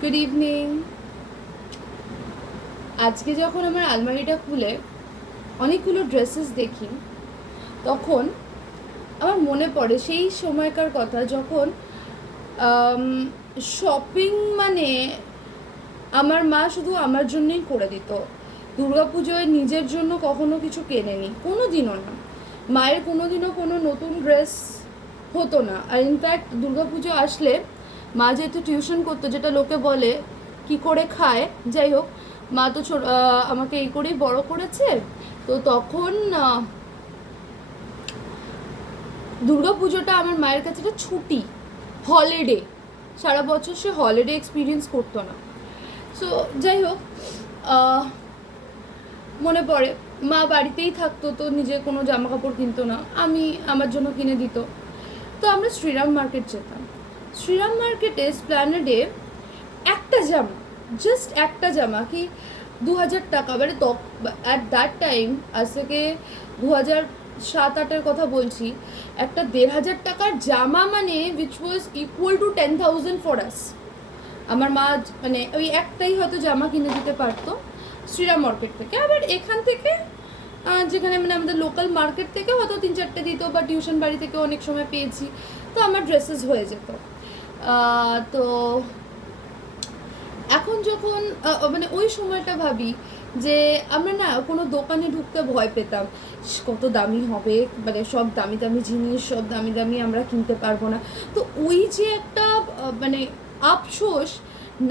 Good evening. আজকে যখন আমার আলমারিটা খুলে অনেকগুলো ড্রেসেস দেখি, তখন আমার মনে পড়ে সেই সময়কার কথা যখন শপিং মানে আমার মা শুধু আমার জন্যই করে দিত। দুর্গাপুজোয় নিজের জন্য কখনো কিছু কেনেনি, কোনো দিনও না। মায়ের কোনো দিনও কোনো নতুন ড্রেস হতো না। আর ইনফ্যাক্ট দুর্গাপুজো আসলে মা যেহেতু টিউশন করতো, যেটা লোকে বলে কি করে খায়, যাই হোক, মা তো আমাকে এই করেই বড় করেছে। তো তখন দুর্গাপুজোটা আমার মায়ের কাছে একটা ছুটি, হলিডে। সারা বছর সে হলিডে এক্সপিরিয়েন্স করতো না। সো যাই হোক, মনে পড়ে মা বাড়িতেই থাকতো, তো নিজে কোনো জামা কাপড় কিনতো না, আমি আমার জন্য কিনে দিত। তো আমরা শ্রীরাম মার্কেট যেতাম। শ্রীরাম মার্কেটে স্প্ল্যানেডে একটা জামা, জাস্ট একটা জামা কি 2000 টাকা, মানে অ্যাট দ্যাট টাইম, আজ থেকে 2007-08-এর কথা বলছি, একটা 1500 টাকার জামা মানে which was equal to 10,000 for us. আমার মা মানে ওই একটাই হয়তো জামা কিনে দিতে পারতো শ্রীরাম মার্কেট থেকে। আবার এখান থেকে যেখানে মানে আমাদের লোকাল মার্কেট থেকে হয়তো 3-4টে দিত, বা টিউশন বাড়ি থেকে অনেক সময় পেয়েছি, তো আমার ড্রেসেস হয়ে যেত। তো এখন যখন মানে ওই সময়টা ভাবি যে আমরা না কোনো দোকানে ঢুকতে ভয় পেতাম, কত দামি হবে, মানে সব দামি দামি জিনিস, সব দামি দামি আমরা কিনতে পারবো না। তো ওই যে একটা মানে আফসোস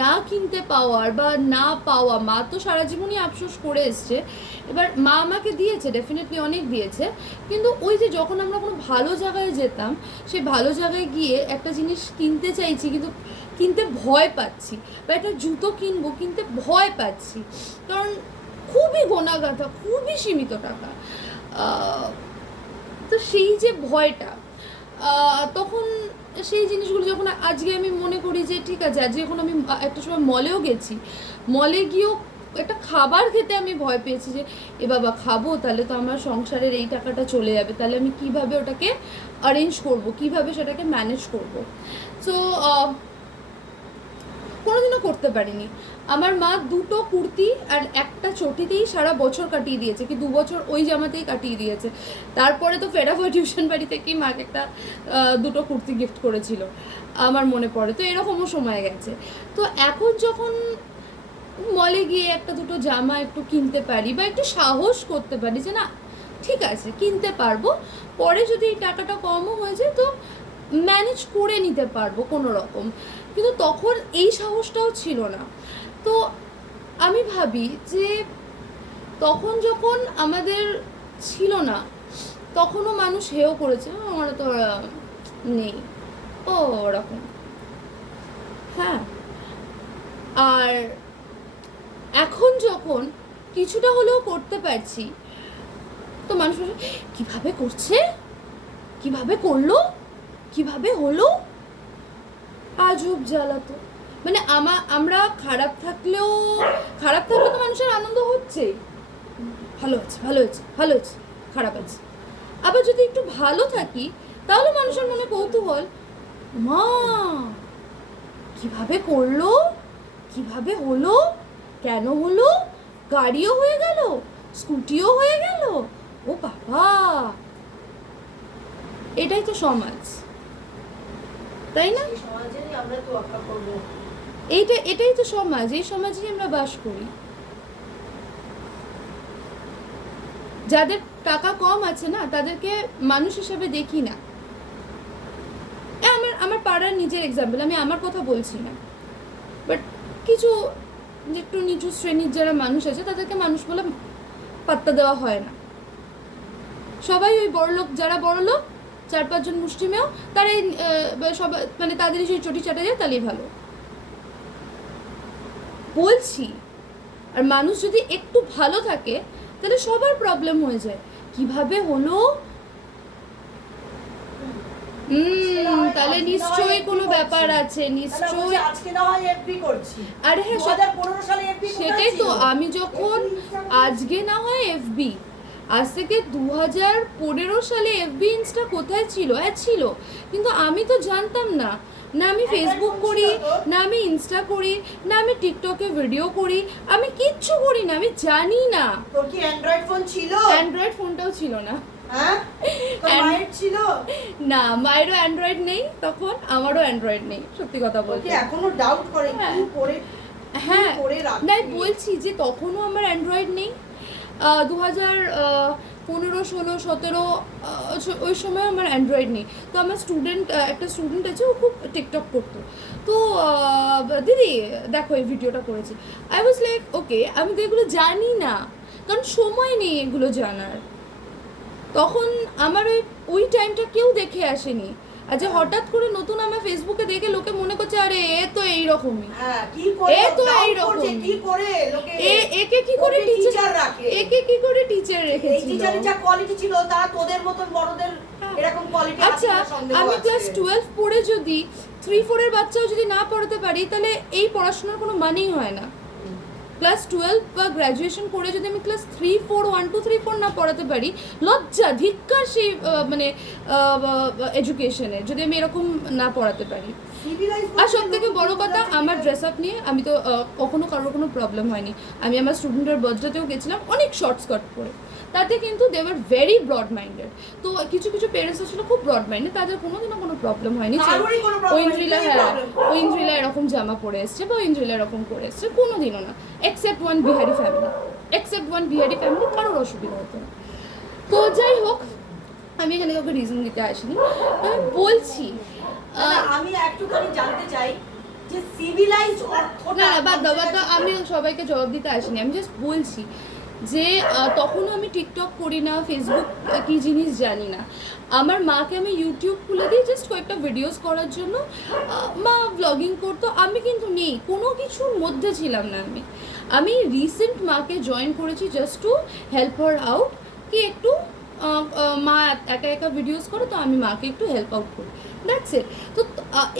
না কিনতে পাওয়ার বা না পাওয়া, মা তো সারা জীবনই আফসোস করে এসছে। এবার মা আমাকে দিয়েছে, ডেফিনেটলি অনেক দিয়েছে, কিন্তু ওই যে যখন আমরা কোনো ভালো জায়গায় যেতাম, সেই ভালো জায়গায় গিয়ে একটা জিনিস কিনতে চাইছি কিন্তু কিনতে ভয় পাচ্ছি, বা একটা জুতো কিনবো কিনতে ভয় পাচ্ছি, কারণ খুবই গোনাগাথা, খুবই সীমিত টাকা। তো সেই যে ভয়টা, তখন সেই জিনিসগুলো যখন আজকে আমি মনে করি যে ঠিক আছে, আজকে যখন আমি একটা সময় মলেও গেছি, মলে গিয়েও একটা খাবার খেতে আমি ভয় পেয়েছি যে এ বাবা খাবো, তাহলে তো আমার সংসারের এই টাকাটা চলে যাবে, তাহলে আমি কিভাবে ওটাকে অ্যারেঞ্জ করব, কিভাবে সেটাকে ম্যানেজ করব। সো কোনোদিনও করতে পারিনি। আমার মা 2টো কুর্তি আর একটা চটিতেই সারা বছর কাটিয়ে দিয়েছে, কি 2 বছর ওই জামাতেই কাটিয়ে দিয়েছে। তারপরে তো ফেরাফয় টিউশন বাড়ি থেকেই মাকে একটা 2টো কুর্তি গিফট করেছিল, আমার মনে পড়ে। তো এরকমও সময় গেছে। তো এখন যখন মলে গিয়ে একটা দুটো জামা একটু কিনতে পারি, বা একটু সাহস করতে পারি যে না ঠিক আছে কিনতে পারবো, পরে যদি এই টাকাটা কমও হয়ে যায় তো ম্যানেজ করে নিতে পারবো কোনো রকম, কিন্তু তখন এই সাহসটাও ছিল না। তো আমি ভাবি যে তখন যখন আমাদের ছিল না, তখনও মানুষ হেও করেছে, আমার তো নেই, ও ওরকম। হ্যাঁ, আর এখন যখন কিছুটা হলেও করতে পারছি, তো মানুষ কিভাবে করছে, কিভাবে করলো, কিভাবে হলো, আজব জ্বালাতো। মানে আমরা খারাপ থাকলে তো মানুষের আনন্দ হচ্ছে, ভালো আছে ভালো হয়েছে ভালো হয়েছে, খারাপ আছে। আবার যদি একটু ভালো থাকি তাহলে মানুষের মনে কৌতূহল, মা কিভাবে করলো, কিভাবে হলো, কেন হলো, গাড়িও হয়ে গেল, স্কুটিও হয়ে গেল, ও বাবা। এটাই তো সমাজ, তাই না? এটাই তো সমাজ, এই সমাজেই আমরা বাস করি। যাদের টাকা কম আছে না, তাদেরকে মানুষ হিসেবে দেখি না। আমার পাড়ার নিজের এক্সাম্পল, আমি আমার কথা বলছি না, বাট কিছু একটু নিচু শ্রেণীর যারা মানুষ আছে তাদেরকে মানুষ বলে পাত্তা দেওয়া হয় না। সবাই ওই বড়লোক, যারা বড়লোক 4-5 জন মুষ্টিমেয়, তারাই সবাই মানে তাদেরই সেই চটি চাটা যায়, তাহলেই ভালো বলছি। আর মানুষ যদি একটু ভালো থাকে তাহলে সবার প্রবলেম হয়ে যায়, কিভাবে হলো, তাহলে নিশ্চয়ই কোনো ব্যাপার আছে, নিশ্চয়ই। আরে হ্যাঁ, সেটাই তো, আমি যখন আজকে না হয় এফবি, আজ থেকে 2015 সালে এফবি ইনস্টা কোথায় ছিল? হ্যাঁ ছিল, কিন্তু আমি তো জানতাম না, না আমি ফেসবুক করি, না আমি ইনস্টা করি, না আমি টিকটকে ভিডিও করি, আমি কিচ্ছু করি না, আমি জানি না। তোর কি অ্যান্ড্রয়েড ফোন ছিল? অ্যান্ড্রয়েড ফোনটাও ছিল না। হ্যাঁ, তোর মায়ের ছিল? না, মায়েরও অ্যান্ড্রয়েড নেই তখন, আমারও অ্যান্ড্রয়েড নেই, সত্যি কথা বলতে। এখনো ডাউট করে কি করে? হ্যাঁ, না বলছি যে তখনও আমার অ্যান্ড্রয়েড নেই। 2015, 16, 17 ওই সময় আমার অ্যান্ড্রয়েড নেই। তো আমার একটা স্টুডেন্ট আছে, ও খুব টিকটক করতো। তো দিদি দেখো এই ভিডিওটা করেছি, আই ওয়াজ লাইক ওকে, আমি তো এগুলো জানি না, কারণ সময় নেই এগুলো জানার। তখন আমার ওই টাইমটা কেউ দেখে আসেনি, আর যে হঠাৎ করে নতুন আমার ফেসবুকে দেখে লোকে মনে করছে আরে এ তো এইরকমই, এ তো এইরকম, একে কি করে টিচার রাখে, একে কি করে টিচার রেখেছিল, টিচারের যা কোয়ালিটি ছিল তা তোদের মতন বড়দের এরকম কোয়ালিটি আছে। আচ্ছা, আমি ক্লাস 12 পড়ে যদি 3-4 এর বাচ্চাও যদি না পড়াতে পারি, তাহলে এই পড়াশোনার কোনো মানেই হয় না। ক্লাস 12 বা গ্র্যাজুয়েশন করে যদি আমি ক্লাস 3-4 1 2 3 4 না পড়াতে পারি, লজ্জা ধিক্কার সেই মানে এডুকেশনে, যদি আমি এরকম না পড়াতে পারি। আর সব থেকে বড় কথা, আমার ড্রেস আপ নিয়ে আমি তো কখনো কারোর কোনো প্রবলেম হয়নি। আমি আমার স্টুডেন্টের বার্থডেতেও গেছিলাম অনেক শর্ট স্কার্ট পরে, তাতে কিন্তু they were very broad minded. তো কিছু কিছু পেরেন্টস ছিল খুব ব্রড মাইন্ডেড, তাদের কোনোদিনও কোনো প্রবলেম হয়নি। ঐন্দ্রিলা এরকম জামা পরে এসছে বা ঐন্দ্রিলা এরকম করে এসছে, কোনোদিনও না, এক্সেপ্ট ওয়ান বিহারি ফ্যামিলি, কারোর অসুবিধা হতো না। তো যাই হোক, আমি এখানে কাউকে রিজন দিতে আসিনি, আমি বলছি আমি একটুখানি জানতে চাই যে সিভিলাইজড অর্থটা, না বাদ দাও, আমি সবাইকে জবাব দিতে আসিনি, আমি জাস্ট বলছি যে তখনও আমি টিকটক করি না, ফেসবুক কী জিনিস জানি না। আমার মাকে আমি ইউটিউব খুলে দিই জাস্ট কয়েকটা ভিডিওস করার জন্য, মা ব্লগিং করতো, আমি কিন্তু নেই, কোনো কিছুর মধ্যে ছিলাম না। আমি রিসেন্ট মাকে জয়েন করেছি just to help her out, কি একটু মা একা একা ভিডিওস করে, তো আমি মাকে একটু হেল্প আউট করি, দ্যাটস ইট। তো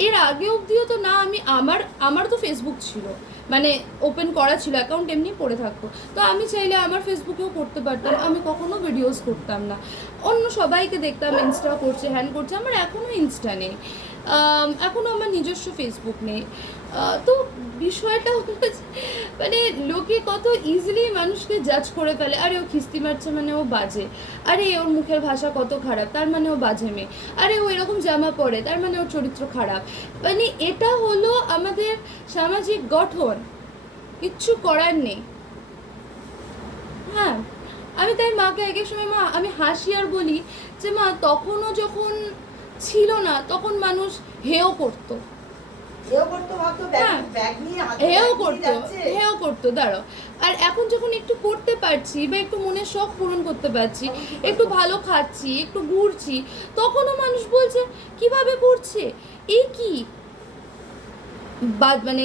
এর আগে অবধিও তো না, আমার তো ফেসবুক ছিল, মানে ওপেন করা ছিল, অ্যাকাউন্ট এমনি পড়ে থাকতো, তো আমি চাইলে আমার ফেসবুকেও করতে পারতাম, আমি কখনো ভিডিওস করতাম না। অন্য সবাইকে দেখতাম ইনস্টা করছে, হ্যান করছে, আমার এখনও ইনস্টা নেই, এখনও আমার নিজস্ব ফেসবুক নেই। তো বিষয়টা মানে লোকে কত ইজিলি মানুষকে জাজ করে ফেলে, আরে ও খিস্তি মারছে মানে ও বাজে, আরে ওর মুখের ভাষা কত খারাপ তার মানে ও বাজে মেয়ে, আরে ও এরকম জামা পরে তার মানে ওর চরিত্র খারাপ। মানে এটা হলো আমাদের সামাজিক গঠন, কিচ্ছু করার নেই। হ্যাঁ, আমি তাই মাকে এক এক সময়, মা আমি হাসি আর বলি যে মা তখনও যখন ছিল না তখন মানুষ হেও করতো, হেও করতো দাঁড়াও, আর এখন যখন একটু করতে পারছি বা একটু মনের শখ পূরণ করতে পারছি, একটু ভালো খাচ্ছি, একটু ঘুরছি, তখনও মানুষ বলছে কিভাবে করছে, এই কি মানে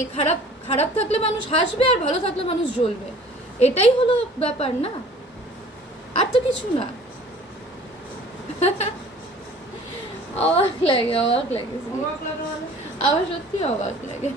খারাপ থাকলে মানুষ হাসবে আর ভালো থাকলে মানুষ জ্বলবে, এটাই হলো ব্যাপার না, আর তো কিছু না। অবাক লাগে আমার সত্যি অবাক লাগে।